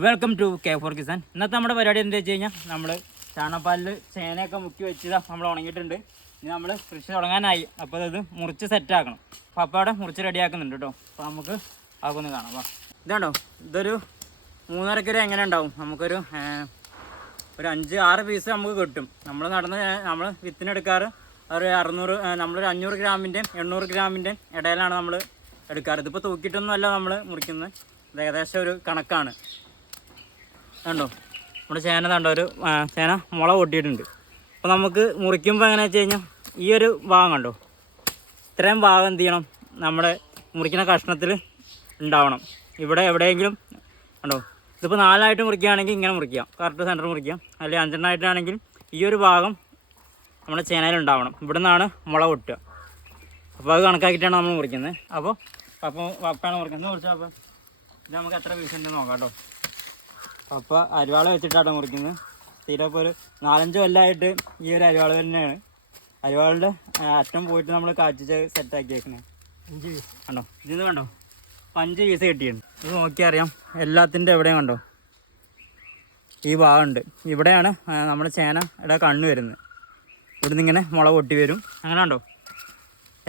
Welcome to K four Kisan ഇന്നത്തെ നമ്മുടെ പരിപാടി എന്താ വെച്ച് കഴിഞ്ഞാൽ നമ്മൾ ചാണപ്പാലിൽ ചേനയൊക്കെ മുക്കി വെച്ചതാ നമ്മൾ ഉണങ്ങിയിട്ടുണ്ട്. ഇനി നമ്മൾ കൃഷി തുടങ്ങാനായി അപ്പോൾ ഇത് മുറിച്ച് സെറ്റ് ആക്കണം. അപ്പോൾ അവിടെ മുറിച്ച് റെഡിയാക്കുന്നുണ്ട് കേട്ടോ അപ്പോൾ നമുക്ക് അതൊന്ന് കാണാം. വാ. ഇതാണ്ടോ? ഇതൊരു മൂന്നരക്കര എങ്ങനെ ഉണ്ടാവും? നമുക്കൊരു ഒരു അഞ്ച് ആറ് പീസ് നമുക്ക് കിട്ടും. നമ്മൾ നടന്ന് നമ്മൾ വിത്തിനെടുക്കാറ് ഒരു അറുന്നൂറ് നമ്മളൊരു അഞ്ഞൂറ് ഗ്രാമിന്റെയും എണ്ണൂറ് ഗ്രാമിന്റെയും ഇടയിലാണ് നമ്മൾ എടുക്കാറ്. ഇതിപ്പോൾ തൂക്കിയിട്ടൊന്നും അല്ല നമ്മൾ മുറിക്കുന്നത് ഏകദേശം ഒരു കണക്കാണ്. കണ്ടോ? നമ്മുടെ ചേന കണ്ടോ? ഒരു ചേന മുള പൊട്ടിയിട്ടുണ്ട്. അപ്പോൾ നമുക്ക് മുറിക്കുമ്പോൾ എങ്ങനെ വെച്ച് കഴിഞ്ഞാൽ ഈ ഒരു ഭാഗം കണ്ടോ? ഇത്രയും ഭാഗം എന്ത് ചെയ്യണം? നമ്മുടെ മുറിക്കുന്ന കഷ്ണത്തിൽ ഉണ്ടാവണം. ഇവിടെ എവിടെയെങ്കിലും കണ്ടോ? ഇതിപ്പോൾ നാലായിട്ട് മുറിക്കുകയാണെങ്കിൽ ഇങ്ങനെ മുറിക്കാം. Correct centre മുറിക്കാം. അല്ലെങ്കിൽ അഞ്ചെണ്ണമായിട്ടാണെങ്കിൽ ഈ ഒരു ഭാഗം നമ്മുടെ ചേനയിൽ ഉണ്ടാവണം. ഇവിടെ നിന്നാണ് മുള പൊട്ടുക. അപ്പോൾ അത് കണക്കാക്കിയിട്ടാണ് നമ്മൾ മുറിക്കുന്നത്. അപ്പോൾ അപ്പോൾ വപ്പാണ് മുറിക്കുന്നത്. മുറിച്ചാൽ അപ്പോൾ ഇത് നമുക്ക് എത്ര പീസ് ഉണ്ടെന്ന് നോക്കാം കേട്ടോ. അപ്പോൾ അരിവാള വെച്ചിട്ടാണ് മുറിക്കുന്നത്. തീരെ ഇപ്പോൾ ഒരു നാലഞ്ച് കൊല്ലമായിട്ട് ഈ ഒരു അരിവാള തന്നെയാണ്. അരിവാളുടെ അറ്റം പോയിട്ട് നമ്മൾ കാച്ചിച്ച് സെറ്റാക്കി വെക്കുന്നത് കണ്ടോ? ഇത് കണ്ടോ? ഇപ്പം അഞ്ച് പീസ് കിട്ടിയിട്ടുണ്ട്. ഇത് നോക്കിയാൽ അറിയാം എല്ലാത്തിന്റെ എവിടെയും കണ്ടോ? ഈ ഭാഗമുണ്ട്. ഇവിടെയാണ് നമ്മുടെ ചേന ചേനയുടെ കണ്ണ് വരുന്നത്. ഇവിടുന്ന് ഇങ്ങനെ മുള പൊട്ടി വരും. അങ്ങനെ കണ്ടോ?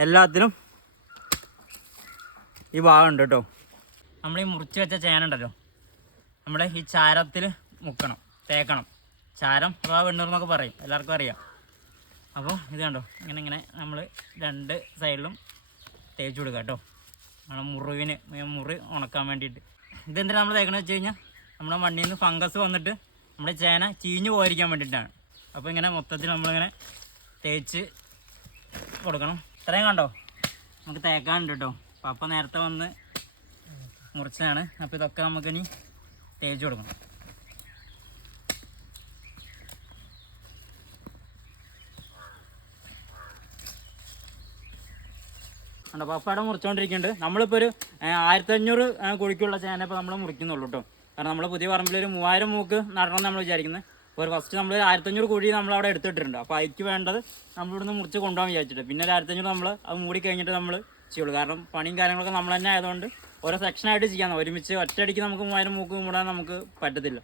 എല്ലാത്തിനും ഈ ഭാഗമുണ്ട് കേട്ടോ. നമ്മൾ ഈ മുറിച്ച് വെച്ച ചേന ഉണ്ടല്ലോ. നമ്മുടെ ഈ ചാരത്തിൽ മുക്കണം തേക്കണം. ചാരം അഥവാ വെണ്ണൂർ എന്നൊക്കെ പറയും എല്ലാവർക്കും അറിയാം. അപ്പോൾ ഇത് കണ്ടോ ഇങ്ങനെ ഇങ്ങനെ നമ്മൾ രണ്ട് സൈഡിലും തേച്ച് കൊടുക്കുക കേട്ടോ. നമ്മുടെ മുറിവിന് മുറി ഉണക്കാൻ വേണ്ടിയിട്ട്. ഇതെന്തിനാണ് നമ്മൾ തേക്കണമെന്ന് വെച്ച് കഴിഞ്ഞാൽ നമ്മുടെ മണ്ണിൽ നിന്ന് ഫംഗസ് വന്നിട്ട് നമ്മുടെ ചേന ചീഞ്ഞു പോയിരിക്കാൻ വേണ്ടിയിട്ടാണ്. അപ്പോൾ ഇങ്ങനെ മൊത്തത്തിൽ നമ്മളിങ്ങനെ തേച്ച് കൊടുക്കണം. ഇത്രയും കണ്ടോ? നമുക്ക് തേക്കാനുണ്ട് കേട്ടോ. അപ്പം നേരത്തെ വന്ന് മുറിച്ചതാണ്. അപ്പോൾ ഇതൊക്കെ നമുക്കിനി തേച്ച് കൊടുക്കണം. കണ്ടോ പപ്പയുടെ മുറിച്ചുകൊണ്ടിരിക്കുന്നുണ്ട് നമ്മളിപ്പോൾ ഒരു ആയിരത്തി അഞ്ഞൂറ് കുഴിക്കുള്ള ചേന ഇപ്പോൾ നമ്മൾ മുറിക്കുന്നുള്ളൂ കേട്ടോ. കാരണം നമ്മൾ പുതിയ പറമ്പിൽ ഒരു മൂവായിരം മൂക്ക് നടണം എന്ന് നമ്മൾ വിചാരിക്കുന്നത് അപ്പോൾ ഫസ്റ്റ് നമ്മൾ ഒരു ആയിരത്തഞ്ഞൂറ് കുഴി നമ്മൾ അവിടെ എടുത്തിട്ടിട്ടുണ്ട്. അപ്പോൾ അതിക്ക് വേണ്ടത് നമ്മളിവിടുന്ന് മുറിച്ച് കൊണ്ടുപോകാൻ വിചാരിച്ചിട്ട്. പിന്നെ ഒരു ആയിരത്തഞ്ഞൂറ് നമ്മൾ അത് മൂടി കഴിഞ്ഞിട്ട് നമ്മൾ ചെയ്യുള്ളൂ. കാരണം പണിയും കാര്യങ്ങളൊക്കെ നമ്മൾ തന്നെ ആയതുകൊണ്ട് ഓരോ സെക്ഷനായിട്ട് ചെയ്യാം. ഒരുമിച്ച് ഒറ്റയടിക്ക് നമുക്ക് മൂവായിരം മൂക്ക് മൂടാൻ നമുക്ക് പറ്റത്തില്ല.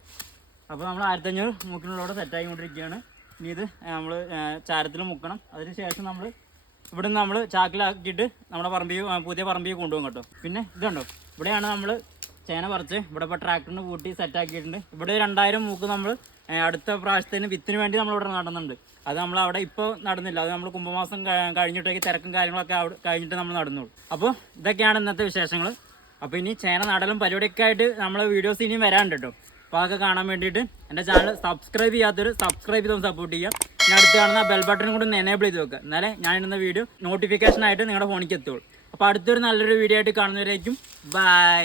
അപ്പോൾ നമ്മൾ ആയിരത്തഞ്ഞൂറ് മൂക്കിനുള്ളവിടെ സെറ്റായിക്കൊണ്ടിരിക്കുകയാണ് ഇനി ഇത് നമ്മൾ ചാരത്തിൽ മുക്കണം. അതിനുശേഷം നമ്മൾ നമ്മൾ ഇവിടുന്ന് നമ്മൾ ചാക്കിലാക്കിയിട്ട് നമ്മുടെ പറമ്പിൽ പുതിയ പറമ്പിൽ കൊണ്ടുപോകും കേട്ടോ. പിന്നെ ഇതുണ്ടോ ഇവിടെയാണ് നമ്മൾ ചേന പറിച്ച് ഇവിടെ ഇപ്പോൾ ട്രാക്ടറിന് കൂട്ടി സെറ്റാക്കിയിട്ടുണ്ട് ഇവിടെ രണ്ടായിരം മൂക്ക് നമ്മൾ അടുത്ത പ്രാവശ്യത്തിന് വിത്തിന് വേണ്ടി നമ്മൾ ഇവിടെ നടന്നുണ്ട് അത് നമ്മൾ അവിടെ ഇപ്പോൾ നടന്നില്ല. അത് നമ്മൾ കുംഭമാസം കഴി- കഴിഞ്ഞിട്ടേക്ക് തിരക്കും കാര്യങ്ങളൊക്കെ അവിടെ കഴിഞ്ഞിട്ട് നമ്മൾ നടന്നുള്ളൂ അപ്പോൾ ഇതൊക്കെയാണ് ഇന്നത്തെ വിശേഷങ്ങൾ അപ്പോൾ ഇനി ചേന നടലും പരിപാടിയൊക്കെ ആയിട്ട് നമ്മൾ വീഡിയോസ് ഇനിയും വരാനുണ്ട് കേട്ടോ അപ്പോൾ അതൊക്കെ കാണാൻ വേണ്ടിയിട്ട് എന്റെ ചാനൽ സബ്സ്ക്രൈബ് ചെയ്യാത്തൊരു സബ്സ്ക്രൈബ് ചെയ്തൊന്ന് സപ്പോർട്ട് ചെയ്യുക ഞാൻ അടുത്ത് കാണുന്ന ബെൽ ബട്ടൺ കൂടി ഒന്ന് എനേബിൾ ചെയ്ത് വെക്കുക എന്നാലേ ഞാൻ ഇടുന്ന വീഡിയോ നോട്ടിഫിക്കേഷൻ ആയിട്ട് നിങ്ങളുടെ ഫോണിലേക്ക് എത്തുള്ളൂ. അപ്പോൾ അടുത്തൊരു നല്ലൊരു വീഡിയോ ആയിട്ട് കാണുന്നവരേക്കും ബൈ